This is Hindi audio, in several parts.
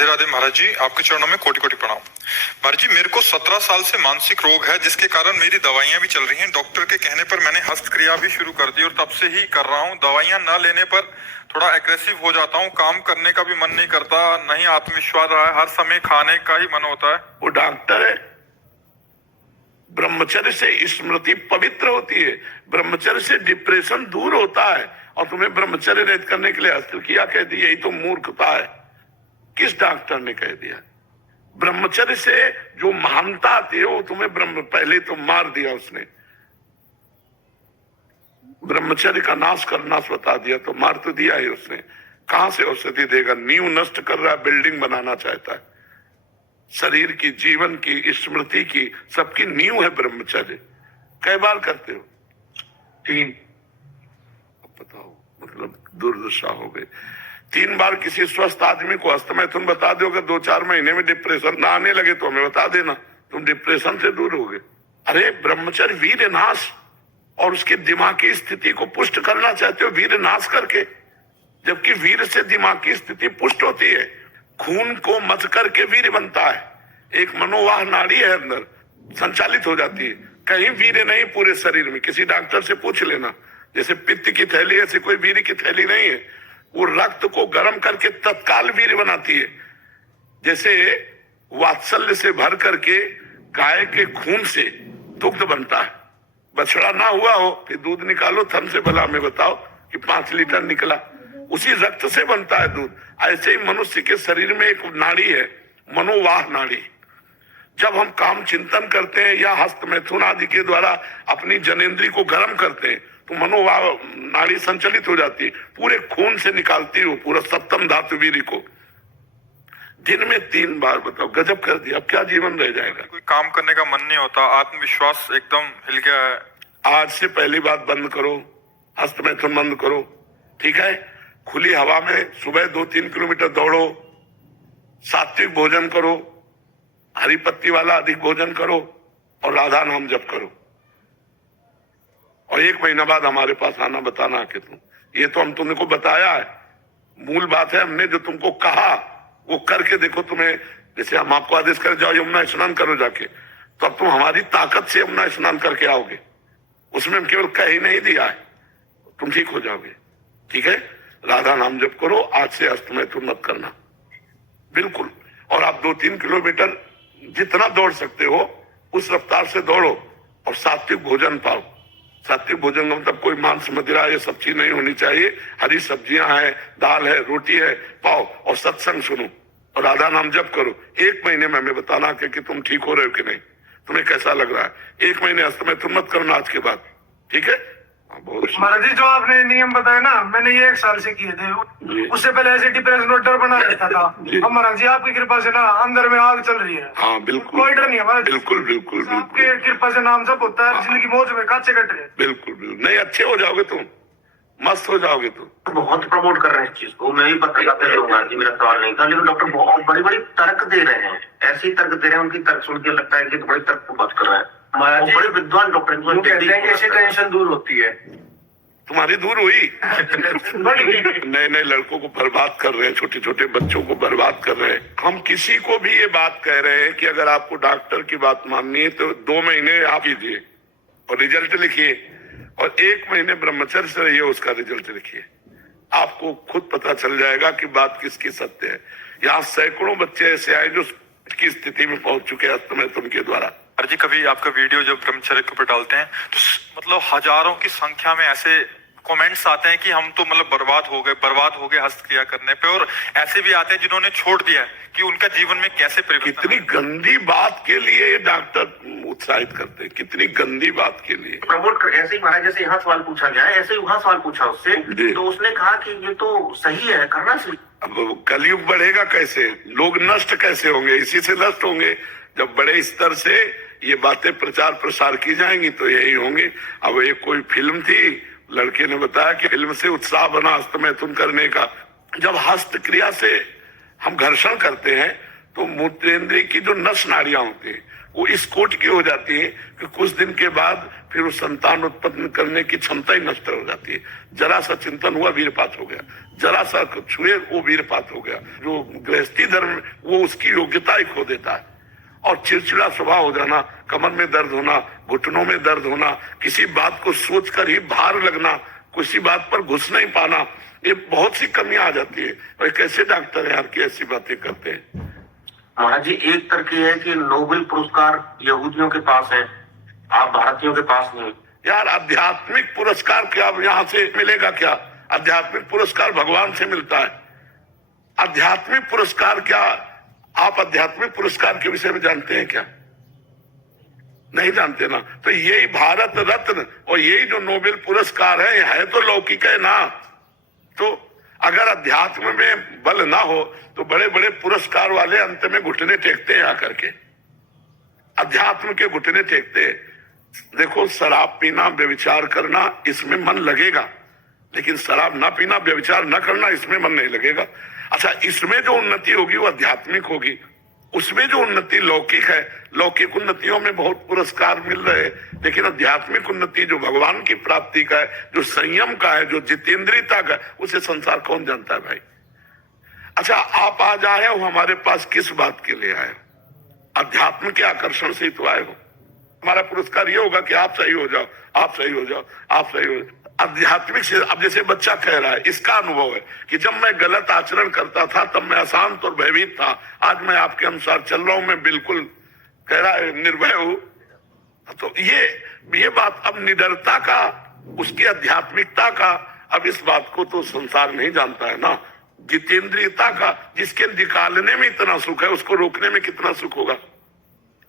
राधे राधे महाराज जी, आपके चरणों में कोटि कोटि प्रणाम। महाराज जी, मेरे को 17 साल से मानसिक रोग है, जिसके कारण मेरी दवाइयां भी चल रही हैं। डॉक्टर के कहने पर मैंने हस्तक्रिया भी शुरू कर दी और तब से ही कर रहा हूँ। दवाइयां न लेने पर थोड़ा एग्रेसिव हो जाता हूँ, काम करने का भी मन नहीं करता, नहीं आत्मविश्वास रहा है, हर समय खाने का ही मन होता है। वो डॉक्टर है। ब्रह्मचर्य से स्मृति पवित्र होती है, ब्रह्मचर्य से डिप्रेशन दूर होता है, और तुम्हें ब्रह्मचर्य रहित करने के लिए हस्तक्रिया कह दी, यही तो मूर्खता है। किस डॉक्टर ने कह दिया? ब्रह्मचर्य से जो महानता आती है वो तुम्हें पहले तो मार दिया उसने, ब्रह्मचर्य का नाश करना बता दिया तो मार तो दिया ही उसने। कहां से औषधि देगा? नींव नष्ट कर रहा है, बिल्डिंग बनाना चाहता है। शरीर की, जीवन की, स्मृति की, सबकी नींव है ब्रह्मचर्य। कई बार करते हो? 3। अब बताओ, मतलब दुर्दशा हो गई। 3 बार किसी स्वस्थ आदमी को अस्तमय तुम बता दो, अगर 2-4 महीने में डिप्रेशन ना आने लगे तो हमें बता देना, तुम डिप्रेशन से दूर हो गए। अरे ब्रह्मचर्य वीर नाश, और उसके दिमाग की स्थिति को पुष्ट करना चाहते हो वीर नाश करके, जबकि वीर से दिमाग की स्थिति पुष्ट होती है। खून को मथ करके वीर बनता है। एक मनोवाह नाड़ी है अंदर, संचालित हो जाती है। कहीं वीर नहीं पूरे शरीर में, किसी डॉक्टर से पूछ लेना। जैसे पित्त की थैली, ऐसे कोई वीर की थैली नहीं है। वो रक्त को गर्म करके तत्काल वीर बनाती है। जैसे वात्सल्य से भर करके गाय के खून से दुग्ध बनता है। बछड़ा ना हुआ हो फिर दूध निकालो थन से, भला हमें बताओ कि 5 लीटर निकला, उसी रक्त से बनता है दूध। ऐसे ही मनुष्य के शरीर में एक नाड़ी है, मनोवाह नाड़ी। जब हम काम चिंतन करते हैं या हस्त मैथुन आदि के द्वारा अपनी जनेंद्री को गर्म करते हैं तो मनोवाह नाड़ी संचलित हो जाती है, पूरे खून से निकालती हो पूरा सप्तम धातु वीर्य को। दिन में 3 बार, बताओ, गजब कर दिया। अब क्या जीवन रह जाएगा? कोई काम करने का मन नहीं होता, आत्मविश्वास एकदम हिल गया है। आज से पहली बात बंद करो, हस्त मैथुन बंद करो, ठीक है? खुली हवा में सुबह 2-3 किलोमीटर दौड़ो, सात्विक भोजन करो, हरी पत्ती वाला अधिक भोजन करो, और राधा नाम जप करो। और 1 महीना बाद हमारे पास आना, बताना कि तुम, ये तो हम तुमको बताया है, मूल बात है। हमने जो तुमको कहा वो करके देखो। तुम्हें जैसे हम आपको आदेश कर जाओ यमुना स्नान करो जाके, तो अब तुम हमारी ताकत से यमुना स्नान करके आओगे। उसमें हम केवल कह ही नहीं दिया है, तुम ठीक हो जाओगे, ठीक है? राधा नाम जप करो, आज से अस्तमय तुम मत करना, बिल्कुल। और आप 2-3 किलोमीटर जितना दौड़ सकते हो उस रफ्तार से दौड़ो, और सात्विक भोजन पाओ। सात्विक भोजन का मतलब कोई मांस मदिरा ये सब चीज नहीं होनी चाहिए। हरी सब्जियां हैं, दाल है, रोटी है, पाओ, और सत्संग सुनो, और राधा नाम जप करो। 1 महीने में हमें बताना कि तुम ठीक हो रहे हो कि नहीं, तुम्हें कैसा लग रहा है। 1 महीने अस्तमय तुम मत करना आज के बाद, ठीक है? महाराज जी, जो आपने नियम बताया ना, मैंने ये 1 साल से किए थे। उससे पहले ऐसे डिप्रेशन और डर बना रहता था। अब महाराज जी आपकी कृपा से ना अंदर में आग चल रही है। हाँ बिल्कुल, कोई डर नहीं है महाराज। बिल्कुल बिल्कुल आपके कृपा से नाम जब होता है, जिंदगी मौज में काचे कट रहे हैं। बिल्कुल बिल्कुल, नहीं अच्छे हो जाओगे तुम, मस्त हो जाओगे तुम। बहुत प्रमोट कर रहे हैं इस चीज को, मैं भी बताते रहूंगा कि मेरा सवाल नहीं था, लेकिन डॉक्टर बहुत बड़ी बड़ी तर्क दे रहे हैं, ऐसी तर्क दे रहे हैं, उनकी तर्क सुन के लगता है कि बड़े तर्क को बात कर रहे हैं। बड़े विद्वान डॉक्टर टेंशन दूर होती है। तुम्हारी दूर हुई? नए नए लड़कों को बर्बाद कर रहे हैं, छोटे छोटे बच्चों को बर्बाद कर रहे हैं। हम किसी को भी ये बात कह रहे हैं कि अगर आपको डॉक्टर की बात माननी है तो 2 महीने आप कीजिए और रिजल्ट लिखिए, और 1 महीने ब्रह्मचर्य से रहिए, उसका रिजल्ट लिखिए। आपको खुद पता चल जाएगा कि बात किसकी सत्य है। यहाँ सैकड़ों बच्चे ऐसे आए जो की स्थिति में पहुंच चुके हैं अस्तमय तुम के द्वारा। जी, कभी आपका वीडियो जब ब्रह्मचर्य के ऊपर डालते हैं तो मतलब हजारों की संख्या में ऐसे कमेंट्स आते हैं कि हम तो मतलब बर्बाद हो गए हस्तक्रिया करने पे, और ऐसे भी आते हैं जिन्होंने छोड़ दिया है कि उनका जीवन में कैसे परिवर्तन। कितनी गंदी बात के लिए डॉक्टर उत्साहित करते हैं, कितनी गंदी बात के लिए प्रमोट कर। ऐसे ही महाराज, जैसे यहाँ सवाल पूछा गया है, ऐसे ही वहाँ सवाल पूछा उससे, तो उसने कहा कि ये तो सही है, करना चाहिए। अब कलयुग बढ़ेगा कैसे, लोग नष्ट कैसे होंगे? इसी से नष्ट होंगे। जब बड़े स्तर से ये बातें प्रचार प्रसार की जाएंगी तो यही होंगे। अब एक कोई फिल्म थी, लड़के ने बताया कि फिल्म से उत्साह बना हस्तमैथुन करने का। जब हस्त क्रिया से हम घर्षण करते हैं तो मूत्रेंद्रिय की जो नस नाड़ियां होती है वो इस कोट की हो जाती है कि कुछ दिन के बाद फिर वो संतान उत्पन्न करने की क्षमता ही नष्ट हो जाती है। जरा सा चिंतन हुआ वीरपात हो गया, जरा सा छुए वो वीरपात हो गया। जो गृहस्थी धर्म वो उसकी योग्यता ही खो देता है। और चिड़चिड़ा स्वभाव हो जाना, कमर में दर्द होना, घुटनों में दर्द होना, किसी बात को सोचकर ही भार लगना, किसी बात पर घुस नहीं पाना, ये बहुत सी कमियां आ जाती है। और कैसे डॉक्टर है यार की ऐसी बातें करते हैं। महाराज जी, एक तर्क ये है कि नोबेल पुरस्कार यहूदियों के पास है, आप भारतीयों के पास नहीं। यार आध्यात्मिक पुरस्कार क्या यहाँ से मिलेगा? क्या आध्यात्मिक पुरस्कार भगवान से मिलता है। आध्यात्मिक पुरस्कार क्या आप आध्यात्मिक पुरस्कार के विषय में जानते हैं क्या? नहीं जानते ना। तो यही भारत रत्न और यही जो नोबेल पुरस्कार है तो लौकिक है ना। तो अगर अध्यात्म में बल ना हो तो बड़े बड़े पुरस्कार वाले अंत में घुटने टेकते हैं आकर के, अध्यात्म के घुटने टेकते हैं। देखो, शराब पीना, व्यभिचार करना, इसमें मन लगेगा, लेकिन शराब ना पीना, व्यभिचार न करना, इसमें मन नहीं लगेगा। अच्छा, इसमें जो उन्नति होगी वो आध्यात्मिक होगी, उसमें जो उन्नति लौकिक है, लौकिक उन्नतियों में बहुत पुरस्कार मिल रहे हैं, लेकिन आध्यात्मिक उन्नति जो भगवान की प्राप्ति का है, जो संयम का है, जो जितेंद्रियता का है, उसे संसार कौन जानता है भाई। अच्छा, आप आज आए हो हमारे पास किस बात के लिए आए हो? अध्यात्म के आकर्षण से ही तो आए हो। हमारा पुरस्कार ये होगा कि आप सही हो जाओ, आप सही हो जाओ, आप सही हो जाओ। आध्यात्मिक से अब जैसे बच्चा कह रहा है, इसका अनुभव है कि जब मैं गलत आचरण करता था तब मैं अशांत और भयभीत था, आज मैं आपके अनुसार चल रहा हूं, मैं बिल्कुल कह रहा है निर्भय हूं। तो ये बात अब निडरता का, उसकी आध्यात्मिकता का, अब इस बात को तो संसार नहीं जानता है ना। जितेंद्रियता का, जिसके निकालने में इतना सुख है उसको रोकने में कितना सुख होगा,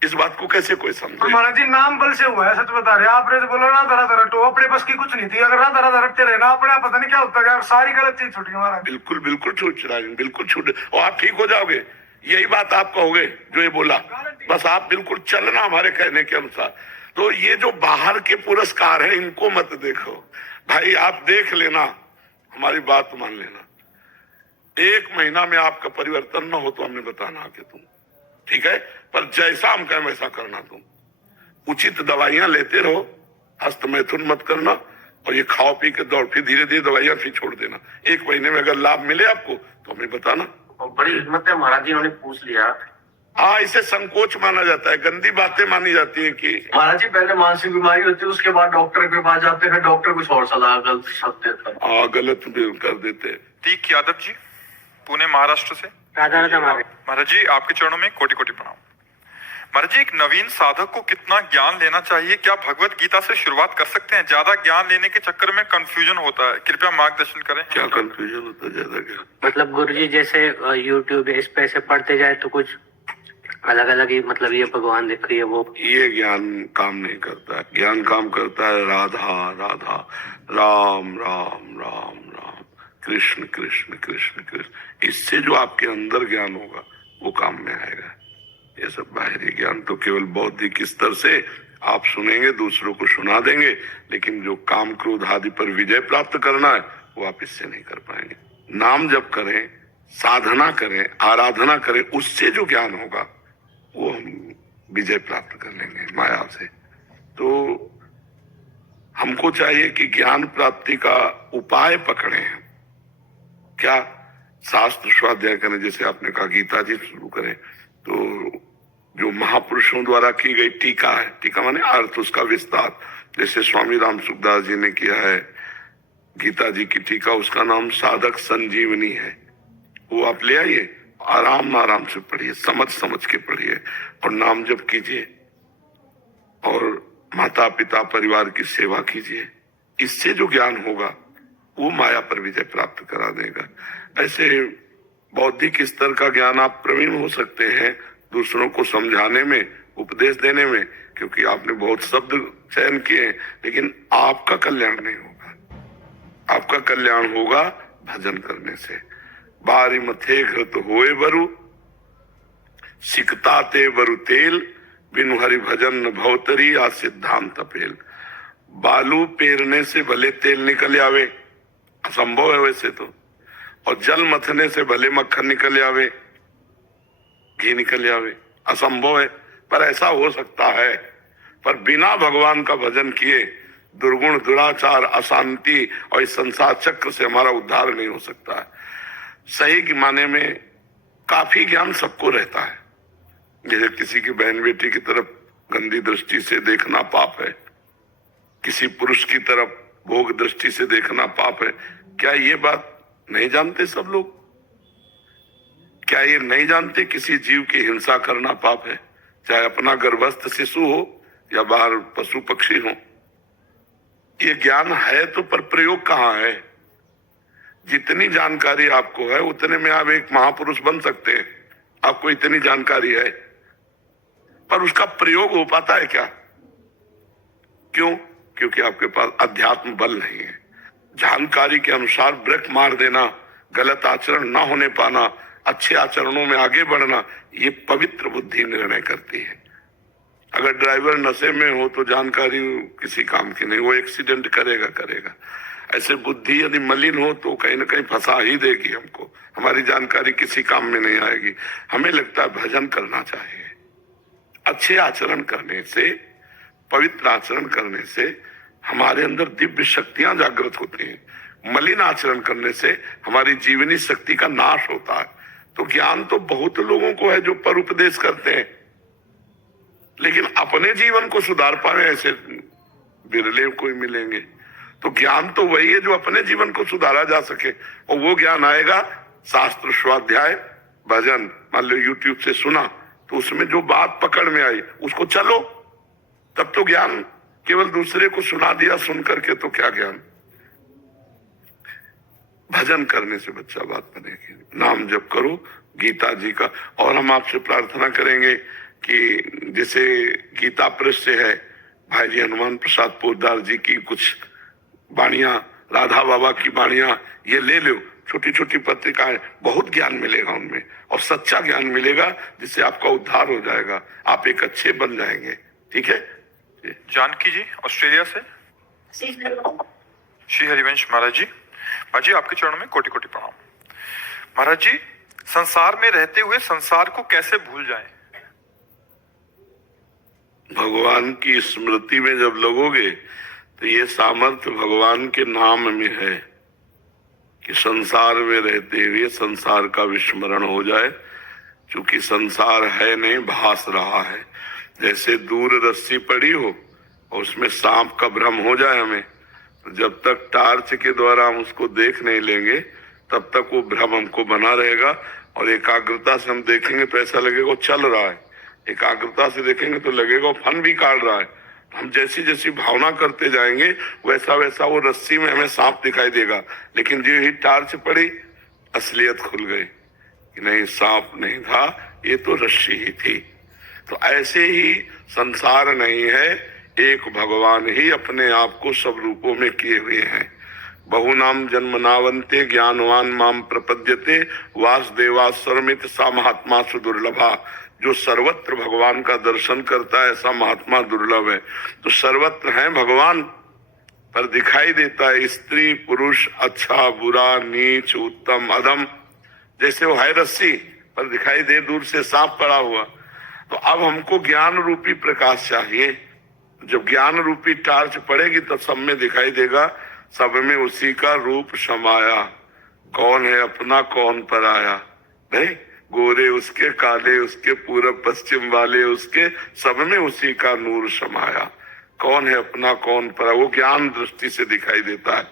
इस बात को कैसे कोई समझे। महाराज जी, नाम बल से हुआ है, सच बता रहे। आपने तो बोला राधा राधा रटो, अपने बस की कुछ नहीं थी। अगर राधा राधा रटते रहे ना अपने, पता नहीं क्या होता है, सारी गलत चीज छूट गई महाराज। बिल्कुल बिल्कुल छूट रहा है, बिल्कुल छूट, और आप ठीक हो जाओगे। यही बात आप कहोगे जो ये बोला, बस आप बिल्कुल चलना हमारे कहने के अनुसार। तो ये जो बाहर के पुरस्कार है इनको मत देखो भाई, आप देख लेना, हमारी बात मान लेना। 1 महीना में आपका परिवर्तन न हो तो हमें बताना कि तुम ठीक है, पर जैसा हम कहें वैसा करना। तुम उचित दवाइयां लेते रहो, हस्त मैथुन मत करना, और ये खाओ पी के दौड़, फिर धीरे धीरे दवाइयां फिर छोड़ देना। 1 महीने में अगर लाभ मिले आपको तो हमें बताना। और बड़ी हिम्मत है महाराज जी, उन्होंने पूछ लिया। हाँ, इसे संकोच माना जाता है, गंदी बातें मानी जाती है कि महाराज जी पहले मानसिक बीमारी होती है, उसके बाद डॉक्टर के पास जाते हैं, डॉक्टर कुछ और सलाह गलत शब्द देता है। हाँ, गलत भी कर देते हैं। तीक यादव जी, पुणे महाराष्ट्र से। राधा राधा महाराज जी, आपके चरणों में कोटि कोटि प्रणाम। महाराज जी, एक नवीन साधक को कितना ज्ञान लेना चाहिए? क्या भगवत गीता से शुरुआत कर सकते हैं? ज्यादा ज्ञान लेने के चक्कर में कंफ्यूजन होता है, कृपया मार्गदर्शन करें। क्या कंफ्यूजन होता है ज्यादा? क्या मतलब गुरुजी जैसे यूट्यूब इस पे ऐसे पढ़ते जाए तो कुछ अलग अलग ही, मतलब ये भगवान दिख रही है वो, ये ज्ञान काम नहीं करता है। ज्ञान काम करता है राधा राधा, राम राम राम राम, कृष्ण कृष्ण कृष्ण कृष्ण। इससे जो आपके अंदर ज्ञान होगा वो काम में आएगा। ये सब बाहरी ज्ञान तो केवल बौद्धिक स्तर से आप सुनेंगे, दूसरों को सुना देंगे, लेकिन जो काम क्रोध आदि पर विजय प्राप्त करना है वो आप इससे नहीं कर पाएंगे। नाम जप करें, साधना करें, आराधना करें, उससे जो ज्ञान होगा वो हम विजय प्राप्त कर लेंगे माया से। तो हमको चाहिए कि ज्ञान प्राप्ति का उपाय पकड़े। क्या? शास्त्र स्वाध्याय करें, जैसे आपने कहा गीता जी शुरू करें, तो जो महापुरुषों द्वारा की गई टीका है, टीका माने अर्थ, उसका विस्तार, जैसे स्वामी राम सुखदास जी ने किया है गीता जी की टीका, उसका नाम साधक संजीवनी है। वो आप ले आइए, आराम से पढ़िए, समझ के पढ़िए, और नाम जप कीजिए, और माता पिता परिवार की सेवा कीजिए। इससे जो ज्ञान होगा वो माया पर विजय प्राप्त करा देगा। ऐसे बौद्धिक स्तर का ज्ञान आप प्रवीण हो सकते हैं दूसरों को समझाने में, उपदेश देने में, क्योंकि आपने बहुत शब्द चयन किए, लेकिन आपका कल्याण नहीं होगा। आपका कल्याण होगा भजन करने से। बारी मथे घृत होए बरु, सिकता ते बरु तेल, बिनु हरि भजन न भवतरी, आ सिद्धांत पेल। बालू पेरने से भले तेल निकल आवे, असंभव है वैसे तो, और जल मथने से भले मक्खन निकल आवे, घी निकल जावे, असंभव है, पर ऐसा हो सकता है। पर बिना भगवान का भजन किए दुर्गुण, दुराचार, अशांति और इस संसार चक्र से हमारा उद्धार नहीं हो सकता है। सही के माने में काफी ज्ञान सबको रहता है। जैसे किसी की बहन बेटी की तरफ गंदी दृष्टि से देखना पाप है, किसी पुरुष की तरफ भोग दृष्टि से देखना पाप है। क्या ये बात नहीं जानते सब लोग? क्या ये नहीं जानते किसी जीव की हिंसा करना पाप है, चाहे अपना गर्भस्थ शिशु हो या बाहर पशु पक्षी हो? ये ज्ञान है तो पर प्रयोग कहाँ है? जितनी जानकारी आपको है उतने में आप एक महापुरुष बन सकते हैं। आपको इतनी जानकारी है, पर उसका प्रयोग हो पाता है क्या? क्यों? क्योंकि आपके पास अध्यात्म बल नहीं है। जानकारी के अनुसार ब्रेक मार देना, गलत आचरण ना होने पाना, अच्छे आचरणों में आगे बढ़ना, ये पवित्र बुद्धि निर्णय करती है। अगर ड्राइवर नशे में हो तो जानकारी किसी काम की नहीं, वो एक्सीडेंट करेगा। ऐसे बुद्धि यदि मलिन हो तो कहीं ना कहीं फंसा ही देगी हमको, हमारी जानकारी किसी काम में नहीं आएगी। हमें लगता है भजन करना चाहिए। अच्छे आचरण करने से, पवित्र आचरण करने से हमारे अंदर दिव्य शक्तियां जागृत होती हैं। मलिन आचरण करने से हमारी जीवनी शक्ति का नाश होता है। तो ज्ञान तो बहुत लोगों को है जो पर उपदेश करते हैं, लेकिन अपने जीवन को सुधार पाए ऐसे बिरले कोई मिलेंगे। तो ज्ञान तो वही है जो अपने जीवन को सुधारा जा सके, और वो ज्ञान आएगा शास्त्र, स्वाध्याय, भजन। मान लो यूट्यूब से सुना तो उसमें जो बात पकड़ में आई उसको चलो, तब तो ज्ञान। केवल दूसरे को सुना दिया सुन करके तो क्या ज्ञान? भजन करने से बच्चा बात बनेगी। नाम जप करो गीता जी का। और हम आपसे प्रार्थना करेंगे कि जैसे गीता प्रेस से है, भाई जी हनुमान प्रसाद पोद्दार जी की कुछ वाणियां, राधा बाबा की वाणियां, ये ले लो। छोटी छोटी पत्रिकाएं, बहुत ज्ञान मिलेगा उनमें, और सच्चा ज्ञान मिलेगा जिससे आपका उद्धार हो जाएगा, आप एक अच्छे बन जाएंगे। ठीक है। जानकी जी ऑस्ट्रेलिया से। श्री हरिवंश महाराज जी। महाराज जी आपके चरणों में कोटि कोटि प्रणाम। महाराज जी, संसार में रहते हुए संसार को कैसे भूल जाएं? भगवान की स्मृति में जब लगोगे तो ये सामर्थ्य भगवान के नाम में है कि संसार में रहते हुए संसार का विस्मरण हो जाए। क्योंकि संसार है नहीं, भास रहा है। जैसे दूर रस्सी पड़ी हो और उसमें सांप का भ्रम हो जाए हमें, तो जब तक टार्च के द्वारा हम उसको देख नहीं लेंगे तब तक वो भ्रम हमको बना रहेगा। और एकाग्रता से हम देखेंगे तो ऐसा लगेगा वो चल रहा है, एकाग्रता से देखेंगे तो लगेगा वो फन भी काट रहा है। हम जैसी जैसी भावना करते जाएंगे वैसा वैसा वो रस्सी में हमें सांप दिखाई देगा। लेकिन जो ही टार्च पड़ी असलियत खुल गई कि नहीं, सांप नहीं था, ये तो रस्सी ही थी। तो ऐसे ही संसार नहीं है, एक भगवान ही अपने आप को सब रूपों में किए हुए हैं। बहुनाम जन्मनावंते ज्ञानवान माम प्रपद्यते वासुदेवास्वरमित सा महात्मा सुदुर्लभा। जो सर्वत्र भगवान का दर्शन करता है ऐसा महात्मा दुर्लभ है। तो सर्वत्र है भगवान, पर दिखाई देता है स्त्री पुरुष, अच्छा बुरा, नीच उत्तम अधम। जैसे वो है रस्सी, पर दिखाई दे दूर से सांप पड़ा हुआ। तो अब हमको ज्ञान रूपी प्रकाश चाहिए। जब ज्ञान रूपी टार्च पड़ेगी तो सब में दिखाई देगा, सब में उसी का रूप समाया। कौन है अपना कौन पराया? नहीं, गोरे उसके, काले उसके, पूरब पश्चिम वाले उसके, सब में उसी का नूर समाया। कौन है अपना कौन पराया, वो ज्ञान दृष्टि से दिखाई देता है।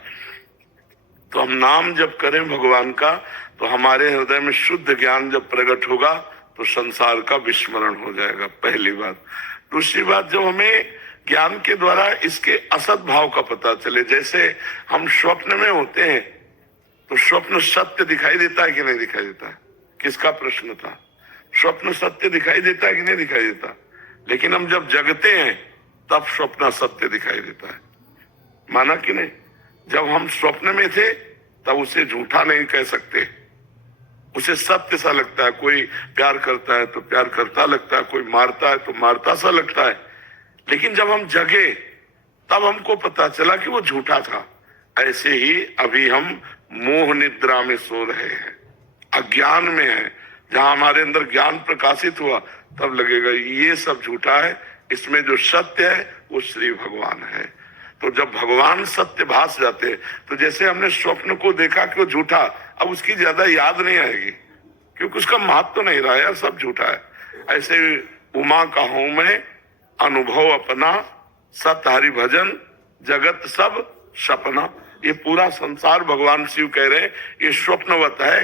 तो हम नाम जब करें भगवान का तो हमारे हृदय में शुद्ध ज्ञान जब प्रकट होगा तो संसार का विस्मरण हो जाएगा, पहली बात। दूसरी बात, जब हमें ज्ञान के द्वारा इसके असत भाव का पता चले, जैसे हम स्वप्न में होते हैं तो स्वप्न सत्य दिखाई देता है कि नहीं दिखाई देता है? किसका प्रश्न था? स्वप्न सत्य दिखाई देता है कि नहीं दिखाई देता? लेकिन हम जब जगते हैं तब स्वप्न सत्य दिखाई देता है, माना कि नहीं? जब हम स्वप्न में थे तब उसे झूठा नहीं कह सकते, उसे सत्य सा लगता है। कोई प्यार करता है तो प्यार करता लगता है, कोई मारता है तो मारता सा लगता है। लेकिन जब हम जगे तब हमको पता चला कि वो झूठा था। ऐसे ही अभी हम मोह निद्रा में सो रहे हैं, अज्ञान में है, जहां हमारे अंदर ज्ञान प्रकाशित हुआ तब लगेगा ये सब झूठा है, इसमें जो सत्य है वो श्री भगवान है। तो जब भगवान सत्य भास जाते तो जैसे हमने स्वप्न को देखा कि वो झूठा, अब उसकी ज्यादा याद नहीं आएगी क्योंकि उसका महत्व तो नहीं रहा है, सब झूठा है। ऐसे उमा का हूं मैं अनुभव अपना, सत हरि भजन जगत सब सपना। ये पूरा संसार भगवान शिव कह रहे हैं ये स्वप्नवत है,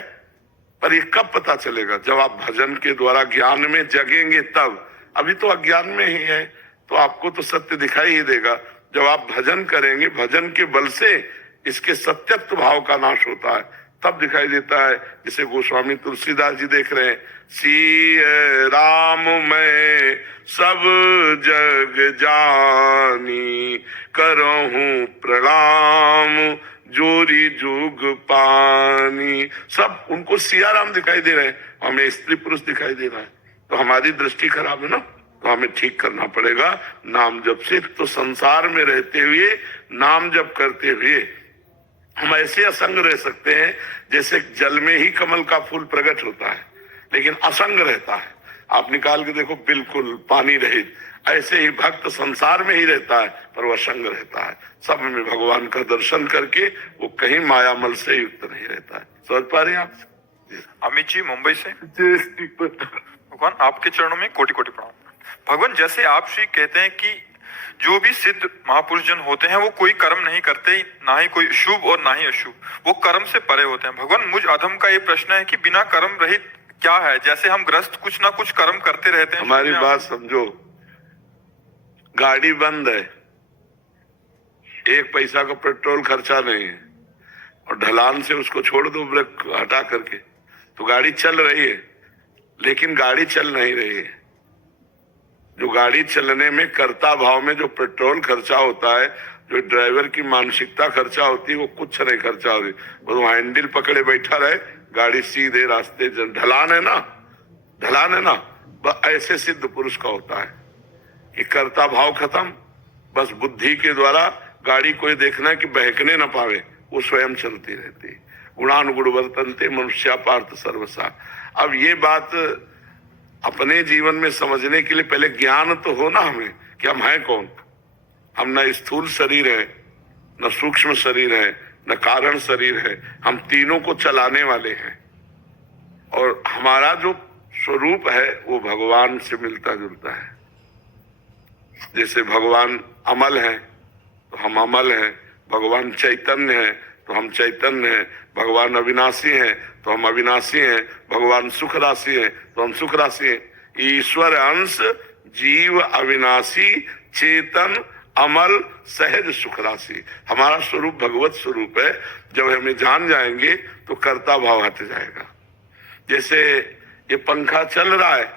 पर ये कब पता चलेगा? जब आप भजन के द्वारा ज्ञान में जगेंगे तब। अभी तो अज्ञान में ही है, तो आपको तो सत्य दिखाई ही देगा। जब आप भजन करेंगे, भजन के बल से इसके सत्यत्व भाव का नाश होता है, तब दिखाई देता है। जैसे गोस्वामी तुलसीदास जी देख रहे हैं, सिय राम मैं सब जग जानी, करहूं प्रणाम जोरी जुग पानी। सब उनको सिया राम दिखाई दे रहे हैं, हमें स्त्री पुरुष दिखाई दे रहा है। तो हमारी दृष्टि खराब है ना, तो हमें ठीक करना पड़ेगा नाम जप से। तो संसार में रहते हुए नाम जप करते हुए हम ऐसे असंग रह सकते हैं जैसे जल में ही कमल का फूल प्रकट होता है लेकिन असंग रहता है। आप निकाल के देखो बिल्कुल पानी रहित, ऐसे ही भक्त संसार में ही रहता है पर वह संग रहता है। सब में भगवान का दर्शन करके वो कहीं मायामल से युक्त नहीं रहता है। समझ पा रहे हैं आप? अमित जी मुंबई से। भगवान आपके चरणों में कोटि कोटि प्रणाम। भगवान जैसे आप श्री कहते हैं कि जो भी सिद्ध महापुरुष जन होते हैं वो कोई कर्म नहीं करते, ना ही कोई शुभ और ना ही अशुभ, वो कर्म से परे होते हैं। भगवान मुझ अधम का ये प्रश्न है कि बिना कर्म रहित क्या है? जैसे हम ग्रस्त कुछ ना कुछ कर्म करते रहते हैं। हमारी बात समझो, गाड़ी बंद है, एक पैसा का पेट्रोल खर्चा नहीं है और ढलान से उसको छोड़ दो ब्रेक हटा करके, तो गाड़ी चल रही है। लेकिन गाड़ी चल नहीं रही है। जो गाड़ी चलने में कर्ता भाव में जो पेट्रोल खर्चा होता है, जो ड्राइवर की मानसिकता खर्चा होती है, वो कुछ नहीं खर्चा होती। वो हैंडल पकड़े बैठा रहे, गाड़ी सीधे रास्ते, ढलान है ना, ढलान है ना, ऐसे सिद्ध पुरुष का होता है कि कर्ता भाव खत्म, बस बुद्धि के द्वारा गाड़ी कोई देखना है कि बहकने न पावे, वो स्वयं चलती रहती है। गुणानुगुण वर्तन्ते मनुष्या पार्थ सर्वसा। अब ये बात अपने जीवन में समझने के लिए पहले ज्ञान तो हो ना हमें कि हम हैं कौन। हम न स्थूल शरीर है, न सूक्ष्म शरीर है, न कारण शरीर है, हम तीनों को चलाने वाले हैं। और हमारा जो स्वरूप है वो भगवान से मिलता जुलता है। जैसे भगवान अमल है तो हम अमल हैं, भगवान चैतन्य है तो हम चैतन्य हैं, भगवान अविनाशी हैं तो हम अविनाशी हैं, भगवान सुख राशि है तो हम सुख राशि हैं। ईश्वर अंश जीव अविनाशी चेतन अमल सहज सुख राशि, हमारा स्वरूप भगवत स्वरूप है। जब हमें जान जाएंगे तो कर्ता भाव हट जाएगा। जैसे ये पंखा चल रहा है,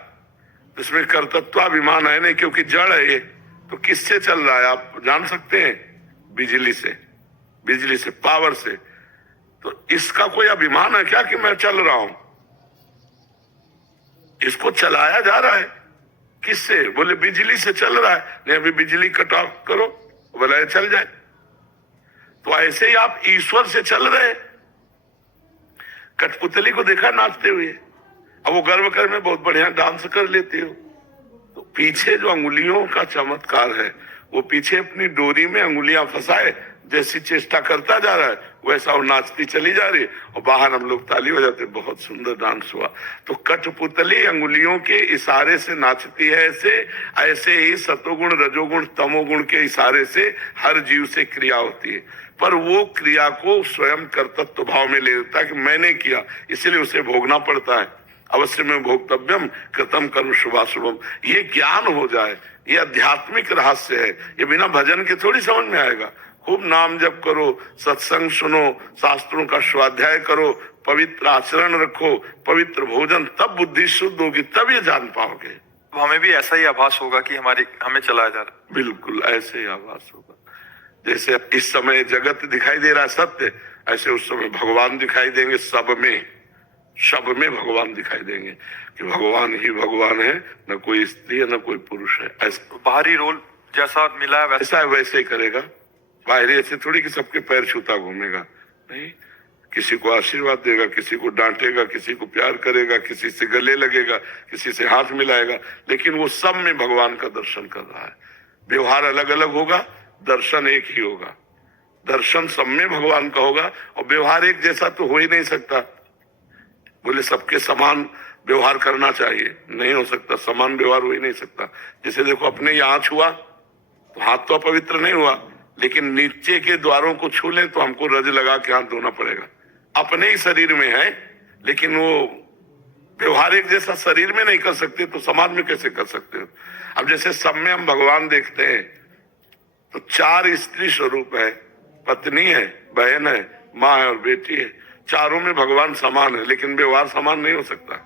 इसमें कर्तृत्वाभिमान है नहीं, क्योंकि जड़ है ये, तो किससे चल रहा है आप जान सकते हैं? बिजली से, बिजली से, पावर से। तो इसका कोई अभिमान है क्या कि मैं चल रहा हूं? इसको चलाया जा रहा है किससे? बोले बिजली से चल रहा है। नहीं, अभी बिजली कट ऑफ करो, बोले चल जाए। तो ऐसे ही आप ईश्वर से चल रहे। कठपुतली को देखा नाचते हुए, अब वो गर्व कर में बहुत बढ़िया डांस कर लेती हो, तो पीछे जो अंगुलियों का चमत्कार है, वो पीछे अपनी डोरी में अंगुलियां फंसाए जैसी चेष्टा करता जा रहा है, वैसा वो नाचती चली जा रही है और बाहर हम लोग ताली बजाते, बहुत सुंदर डांस हुआ। तो कठपुतली अंगुलियों के इशारे से नाचती है। ऐसे ही सतोगुण रजोगुण तमोगुण के इशारे से हर जीव से क्रिया होती है, पर वो क्रिया को स्वयं कर्तृत्व भाव में ले लेता है कि मैंने किया, इसलिए उसे भोगना पड़ता है। अवश्य में भोक्तव्यम कृतम कर्म शुभाशुभम। ये ज्ञान हो जाए, ये आध्यात्मिक रहस्य है, ये बिना भजन के थोड़ी समझ में आएगा। खूब नाम जप करो, सत्संग सुनो, शास्त्रों का स्वाध्याय करो, पवित्र आचरण रखो, पवित्र भोजन, तब बुद्धि शुद्ध होगी, तब ये जान पाओगे। तो हमें भी ऐसा ही आभास होगा कि हमें चलाया जा रहा है। बिल्कुल ऐसे ही आभास होगा। जैसे इस समय जगत दिखाई दे रहा है सत्य, ऐसे उस समय भगवान दिखाई देंगे। सब में भगवान दिखाई देंगे कि भगवान ही भगवान है, न कोई स्त्री है न कोई पुरुष है। ऐसा बाहरी रोल जैसा मिला है ऐसा वैसे ही करेगा। बाहरी ऐसे थोड़ी कि सबके पैर छूता घूमेगा, नहीं। किसी को आशीर्वाद देगा, किसी को डांटेगा, किसी को प्यार करेगा, किसी से गले लगेगा, किसी से हाथ मिलाएगा, लेकिन वो सब में भगवान का दर्शन कर रहा है। व्यवहार अलग अलग होगा, दर्शन एक ही होगा। दर्शन सब में भगवान का होगा और व्यवहार एक जैसा तो हो ही नहीं सकता। बोले सबके समान व्यवहार करना चाहिए, नहीं हो सकता, समान व्यवहार हो ही नहीं सकता। जैसे देखो अपने यहाँ छुआ तो हाथ तो अपवित्र नहीं हुआ, लेकिन नीचे के द्वारों को छू लें तो हमको रज लगा के हाथ धोना पड़ेगा। अपने ही शरीर में है, लेकिन वो व्यवहार एक जैसा शरीर में नहीं कर सकते तो समाज में कैसे कर सकते हो। अब जैसे सब में हम भगवान देखते हैं तो 4 स्त्री स्वरूप है, पत्नी है, बहन है, माँ है और बेटी है। चारों में भगवान समान है, लेकिन व्यवहार समान नहीं हो सकता।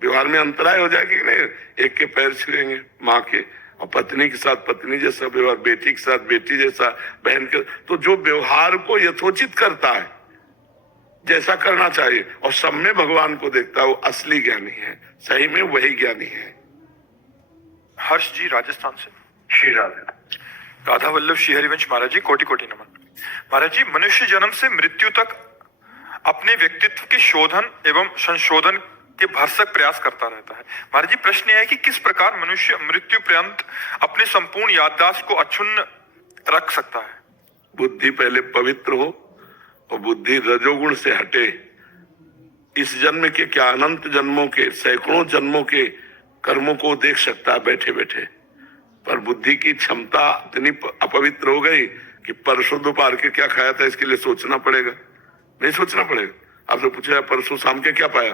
व्यवहार में अंतराय हो जाएगी कि नहीं, एक के पैर छुएंगे माँ के, और पत्नी के साथ पत्नी जैसा व्यवहार, बेटी के साथ बेटी जैसा, बहन के। तो जो व्यवहार को यथोचित करता है, जैसा करना चाहिए, और सब में भगवान को देखता है, वो असली ज्ञानी है, सही में वही ज्ञानी है। हर्ष जी राजस्थान से। श्री राधे। राधा वल्लभ श्री हरिवंश महाराज जी, कोटि कोटि नमन। महाराज जी, मनुष्य जन्म से मृत्यु तक अपने व्यक्तित्व के शोधन एवं संशोधन के भरसक प्रयास करता रहता है। महाराज जी, प्रश्न यह है कि किस प्रकार मनुष्य मृत्यु पर्यंत अपने संपूर्ण याददाश्त को अक्षुण्ण रख सकता है। बुद्धि पहले पवित्र हो और बुद्धि रजोगुण से हटे। इस जन्म के क्या, अनंत जन्मों के, सैकड़ों जन्मों के कर्मों को देख सकता है बैठे बैठे, पर बुद्धि की क्षमता इतनी अपवित्र हो गई कि परसों दोपहर के क्या खाया था इसके लिए सोचना पड़ेगा। नहीं सोचना पड़ेगा। आपसे पूछा परसों शाम के क्या पाया,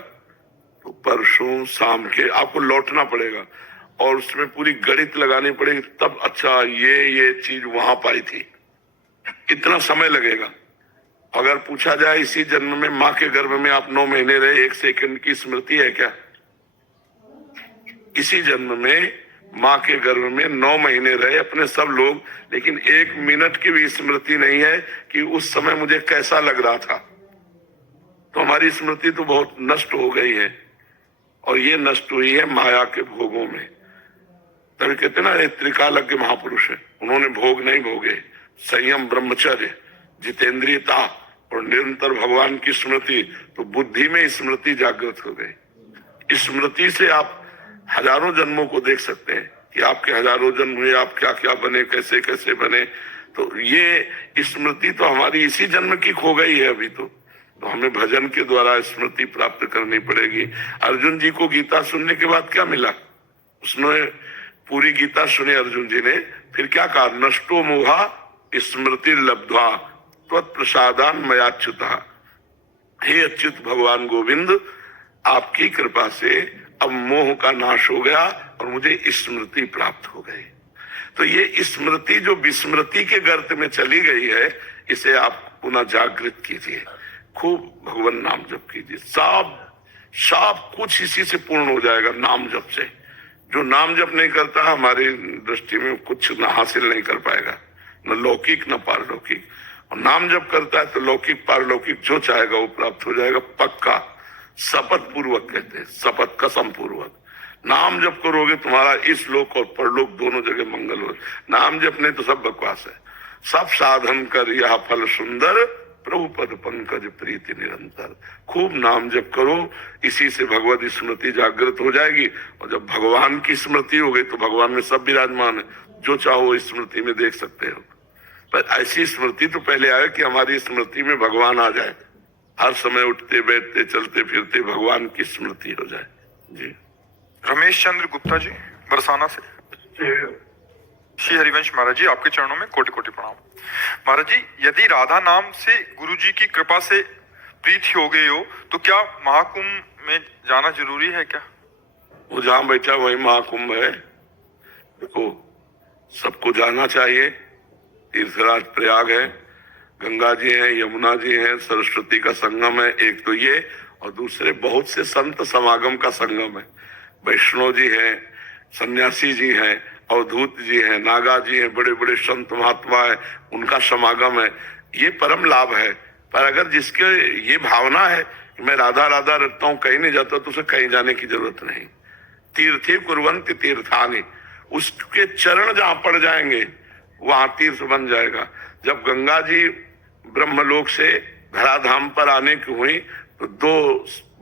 तो परसों शाम के आपको लौटना पड़ेगा और उसमें पूरी गणित लगानी पड़ेगी, तब अच्छा ये चीज वहां पाई थी। इतना समय लगेगा। अगर पूछा जाए इसी जन्म में माँ के गर्भ में आप 9 महीने रहे, 1 सेकंड की स्मृति है क्या? इसी जन्म में माँ के गर्भ में 9 महीने रहे अपने सब लोग, लेकिन 1 मिनट की भी स्मृति नहीं है कि उस समय मुझे कैसा लग रहा था। तो हमारी स्मृति तो बहुत नष्ट हो गई है, और ये नष्ट हुई है माया के भोगों में। तभी कहते ना, त्रिकालज्ञ महापुरुष है, उन्होंने भोग नहीं भोगे। संयम, ब्रह्मचर्य, जितेंद्रियता और निरंतर भगवान की स्मृति, तो बुद्धि में स्मृति जागृत हो गई। स्मृति से आप हजारों जन्मों को देख सकते हैं कि आपके हजारों जन्म हुए, आप क्या क्या बने, कैसे कैसे बने। तो ये स्मृति तो हमारी इसी जन्म की खो गई है अभी तो हमें भजन के द्वारा स्मृति प्राप्त करनी पड़ेगी। अर्जुन जी को गीता सुनने के बाद क्या मिला? उसने पूरी गीता सुनी अर्जुन जी ने, फिर क्या कहा? नष्टो मोहा स्मृति लब्ध्वा त्वत्प्रसादान मयाच्युता। हे अच्युत भगवान गोविंद, आपकी कृपा से अब मोह का नाश हो गया और मुझे स्मृति प्राप्त हो गई। तो ये स्मृति जो विस्मृति के गर्त में चली गई है, इसे आप पुनः जागृत कीजिए। खूब भगवान नाम जप कीजिए। सब कुछ इसी से पूर्ण हो जाएगा, नाम जप से। जो नाम जप नहीं करता, हमारी दृष्टि में कुछ न हासिल नहीं कर पाएगा, न लौकिक न पारलौकिक। और नाम जप करता है तो लौकिक पारलौकिक जो चाहेगा वो प्राप्त हो जाएगा, पक्का। शपथ पूर्वक कहते हैं, शपथ कसम पूर्वक। नाम जप करोगे तुम्हारा इस लोक और परलोक दोनों जगह मंगल हो। नाम जप नहीं तो सब बकवास है। सब साधन कर यह फल सुंदर, प्रभु पद पंकज प्रीति निरंतर। खूब नाम जप करो, इसी से भगवत स्मृति जागृत हो जाएगी। और जब भगवान की स्मृति हो गई तो भगवान में सब विराजमान है, जो चाहो इस स्मृति में देख सकते हो। पर ऐसी स्मृति तो पहले आए कि हमारी स्मृति में भगवान आ जाए, हर समय उठते बैठते चलते फिरते भगवान की स्मृति हो जाए। जी। रमेश चंद्र गुप्ता जी, बरसाना से। श्री हरिवंश महाराज जी, आपके चरणों में कोटि कोटि प्रणाम। महाराज जी, यदि राधा नाम से गुरु जी की कृपा से प्रीति हो गई हो तो क्या महाकुंभ में जाना जरूरी है क्या? वो जहां बैठा वही महाकुंभ है। देखो, सबको जाना चाहिए। तीर्थराज प्रयाग है, गंगा जी हैं, यमुना जी हैं, सरस्वती का संगम है, एक तो ये, और दूसरे बहुत से संत समागम का संगम है। वैष्णव जी हैं, सन्यासी जी हैं, अवधूत जी हैं, नागा जी हैं, बड़े बड़े संत महात्मा है, उनका समागम है। ये परम लाभ है। पर अगर जिसके ये भावना है कि मैं राधा राधा रखता हूँ, कहीं नहीं जाता, तो उसे कहीं जाने की जरूरत नहीं। तीर्थी कुर्वन्ति तीर्थानि, उसके चरण जहां पड़ जाएंगे वहां तीर्थ बन जाएगा। जब गंगा जी ब्रह्मलोक से धराधाम पर आने की हुई तो दो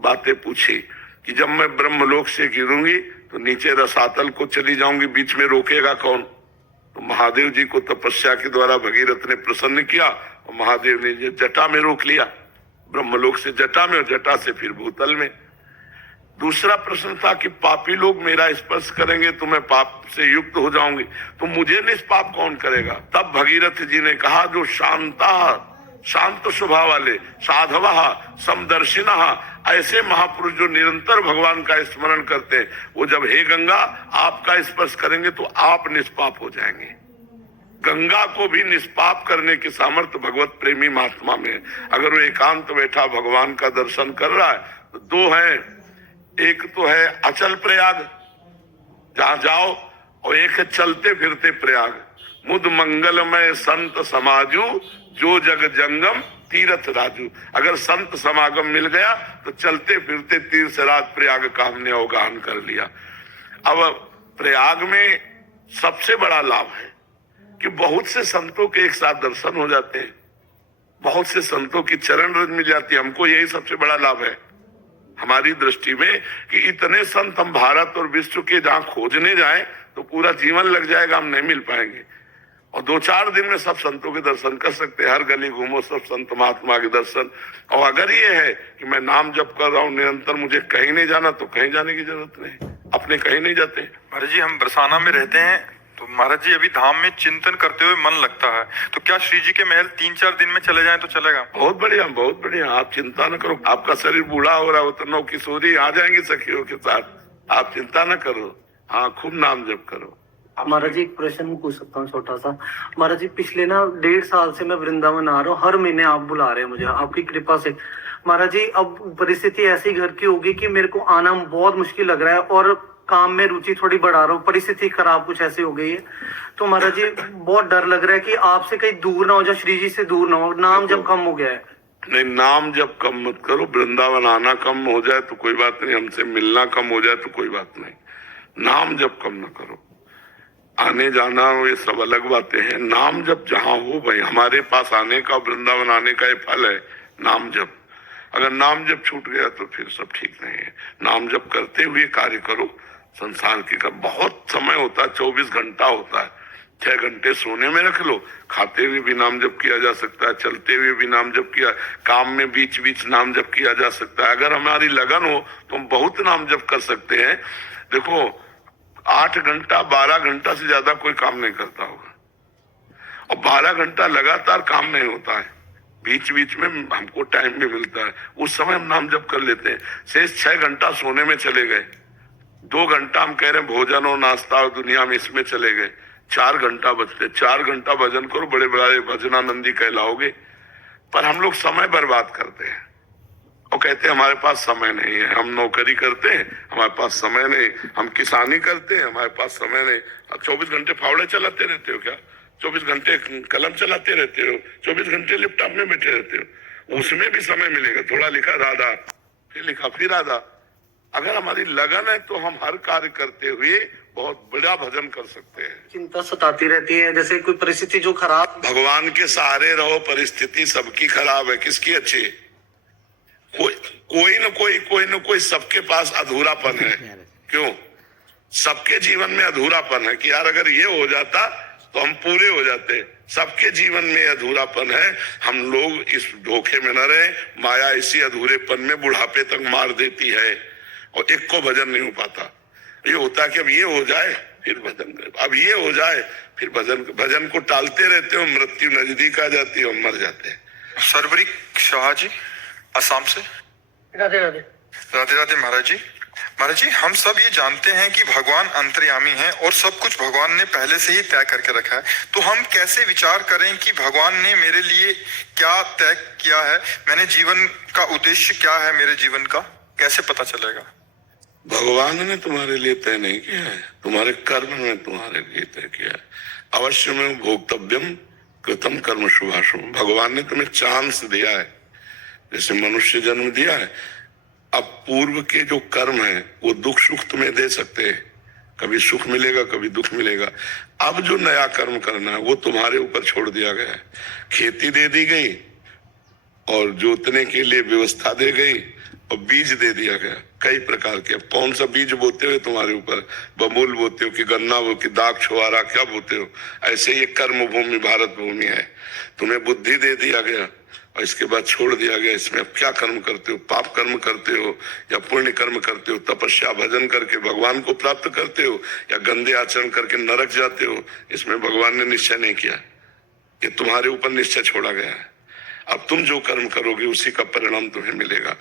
बातें पूछी कि जब मैं ब्रह्मलोक से गिरूंगी तो नीचे रसातल को चली जाऊंगी, बीच में रोकेगा कौन? तो महादेव जी को तपस्या के द्वारा भगीरथ ने प्रसन्न किया और महादेव ने जटा में रोक लिया, ब्रह्मलोक से जटा में और जटा से फिर भूतल में। दूसरा प्रश्न था कि पापी लोग मेरा स्पर्श करेंगे तो मैं पाप से युक्त हो जाऊंगी, तो मुझे निष्पाप कौन करेगा? तब भगीरथ जी ने कहा जो शांत स्वभाव वाले साधवा समदर्शिना, ऐसे महापुरुष जो निरंतर भगवान का स्मरण करते हैं, वो जब हे गंगा आपका स्पर्श करेंगे तो आप निष्पाप हो जाएंगे। गंगा को भी निष्पाप करने की सामर्थ्य भगवत प्रेमी महात्मा में है। अगर वो एकांत बैठा भगवान का दर्शन कर रहा है तो दो है, एक तो है अचल प्रयाग जहां जाओ, और एक है चलते फिरते प्रयाग। मुद मंगलमय संत समाजू जो जग जंगम तीर्थ राजू। अगर संत समागम मिल गया तो चलते फिरते तीर्थ राज प्रयाग का हमने अवगाहन कर लिया। अब प्रयाग में सबसे बड़ा लाभ है कि बहुत से संतों के एक साथ दर्शन हो जाते हैं, बहुत से संतों की चरण रज मिल जाती है। हमको यही सबसे बड़ा लाभ है हमारी दृष्टि में कि इतने संत हम भारत और विश्व के जहां खोजने जाएं तो पूरा जीवन लग जाएगा, हम नहीं मिल पाएंगे। और 2-4 दिन में सब संतों के दर्शन कर सकते हैं, हर गली घूमो सब संत महात्मा के दर्शन। और अगर ये है कि मैं नाम जप कर रहा हूँ निरंतर, मुझे कहीं नहीं जाना, तो कहीं जाने की जरूरत नहीं, अपने कहीं नहीं जाते। महाराज जी हम बरसाना में रहते हैं, तो महाराज जी अभी धाम में चिंतन करते हुए मन लगता है, तो क्या श्री जी के महल 3-4 दिन में चले जाएं तो चलेगा? बहुत बढ़िया, बहुत बढ़िया। आप चिंता न करो, आपका शरीर बूढ़ा हो रहा हो तो नौ किशोरी आ जाएंगी सखियों के साथ, आप चिंता न करो। हाँ, खूब नाम जप करो। महाराज जी एक प्रश्न पूछ सकता हूँ छोटा सा? महाराज जी पिछले 1.5 साल से मैं वृंदावन आ रहा हूँ, हर महीने आप बुला रहे हैं मुझे आपकी कृपा से। महाराज जी अब परिस्थिति ऐसी घर की होगी कि मेरे को आना बहुत मुश्किल लग रहा है और काम में रुचि थोड़ी बढ़ा रहा हूँ, परिस्थिति खराब कुछ ऐसी हो गई है। तो महाराज जी बहुत डर लग रहा है कि आपसे कहीं दूर ना हो जाए, श्री जी से दूर ना हो। नाम जब कम हो गया है। नहीं, नाम जब कम मत करो। वृंदावन आना कम हो जाए तो कोई बात नहीं, हमसे मिलना कम हो जाए तो कोई बात नहीं। नाम जब कम न करो, आने जाना ये सब अलग बातें हैं। नाम जब जहां हो भाई, हमारे पास आने का वृंदावन आने का ये फल है नाम जप। अगर नाम जप छूट गया तो फिर सब ठीक नहीं है। नाम जप करते हुए कार्य करो। संसार की का बहुत समय होता है, 24 घंटा होता है। 6 घंटे सोने में रख लो, खाते हुए भी नाम जप किया जा सकता है, चलते हुए भी नाम जप किया, काम में बीच बीच नाम जप किया जा सकता है। अगर हमारी लगन हो तो हम बहुत नाम जप कर सकते हैं। देखो 8 घंटा 12 घंटा से ज्यादा कोई काम नहीं करता होगा, और 12 घंटा लगातार काम नहीं होता है, बीच बीच में हमको टाइम भी मिलता है, उस समय हम नाम जप कर लेते हैं। शेष 6 घंटा सोने में चले गए, 2 घंटा हम कह रहे हैं भोजन और नाश्ता और दुनिया में इसमें चले गए, 4 घंटा बचते। 4 घंटा भजन करो, बड़े बड़े भजनानंदी कहलाओगे। पर हम लोग समय बर्बाद करते हैं और कहते हैं हमारे पास समय नहीं है। हम नौकरी करते हैं, हमारे पास समय नहीं। हम किसानी करते हैं, हमारे पास समय नहीं। अब 24 घंटे फावड़े चलाते रहते हो क्या? 24 घंटे कलम चलाते रहते हो, 24 घंटे लैपटॉप में बैठे रहते हो, उसमें भी समय मिलेगा। थोड़ा लिखा राधा, फिर लिखा फिर राधा। अगर हमारी लगन है तो हम हर कार्य करते हुए बहुत बड़ा भजन कर सकते हैं। चिंता सताती रहती है, जैसे कोई परिस्थिति जो खराब। भगवान के सहारे रहो। परिस्थिति सबकी खराब है, किसकी अच्छी? कोई न कोई सबके पास अधूरापन है। क्यों? सबके जीवन में अधूरापन है कि यार अगर ये हो जाता तो हम पूरे हो जाते। सबके जीवन में अधूरापन है। हम लोग इस धोखे में न रहे। माया इसी अधूरेपन में बुढ़ापे तक मार देती है और एक को भजन नहीं हो पाता। ये होता है कि अब ये हो जाए फिर भजन करें, अब ये हो जाए फिर भजन को टालते रहते हो, मृत्यु नजदीक आ जाती है और मर जाते हैं। सरवरी शाह जी असम से। राधे राधे। राधे राधे महाराज जी। महाराज जी हम सब ये जानते हैं कि भगवान अंतर्यामी हैं और सब कुछ भगवान ने पहले से ही तय करके रखा है, तो हम कैसे विचार करें कि भगवान ने मेरे लिए क्या तय किया है, मैंने जीवन का उद्देश्य क्या है, मेरे जीवन का कैसे पता चलेगा? भगवान ने तुम्हारे लिए तय नहीं किया है, तुम्हारे कर्म ने तुम्हारे लिए तय किया है। अवश्य में भोक्तव्यम कृतम कर्म शुभाशुभ। भगवान ने तुम्हें चांस दिया है, जैसे मनुष्य जन्म दिया है। अब पूर्व के जो कर्म है वो दुख सुख तुम्हें दे सकते हैं, कभी सुख मिलेगा कभी दुख मिलेगा। अब जो नया कर्म करना है वो तुम्हारे ऊपर छोड़ दिया गया है। खेती दे दी गई, और जोतने के लिए व्यवस्था दे गई और बीज दे दिया गया कई प्रकार के। अब कौन सा बीज बोते हो तुम्हारे ऊपर, बबूल बोते हो कि गन्ना हो कि दाग छुआरा, क्या बोते हो। ऐसे ही कर्म भूमि भारत भूमि है, तुम्हें बुद्धि दे दिया गया और इसके बाद छोड़ दिया गया। इसमें अब क्या कर्म करते हो, पाप कर्म करते हो या पुण्य कर्म करते हो, तपस्या भजन करके भगवान को प्राप्त करते हो या गंदे आचरण करके नरक जाते हो, इसमें भगवान ने निश्चय नहीं किया, ये तुम्हारे ऊपर निश्चय छोड़ा गया है। अब तुम जो कर्म करोगे उसी का परिणाम तुम्हें मिलेगा।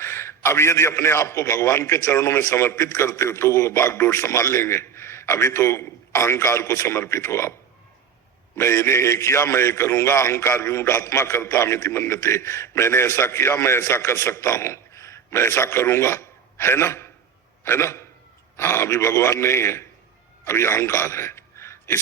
अब यदि अपने आप को भगवान के चरणों में समर्पित करते हो तो वो बागडोर संभाल लेंगे। अभी तो अहंकार को समर्पित हो आप, मैं इन्हें ये किया मैं ये करूंगा, अहंकार विमूढ़ात्मा करता अमिति मन्यते, मैंने ऐसा किया मैं ऐसा कर सकता हूं, मैं ऐसा करूंगा, है ना, है ना। हाँ, अभी भगवान नहीं है, अभी अहंकार है।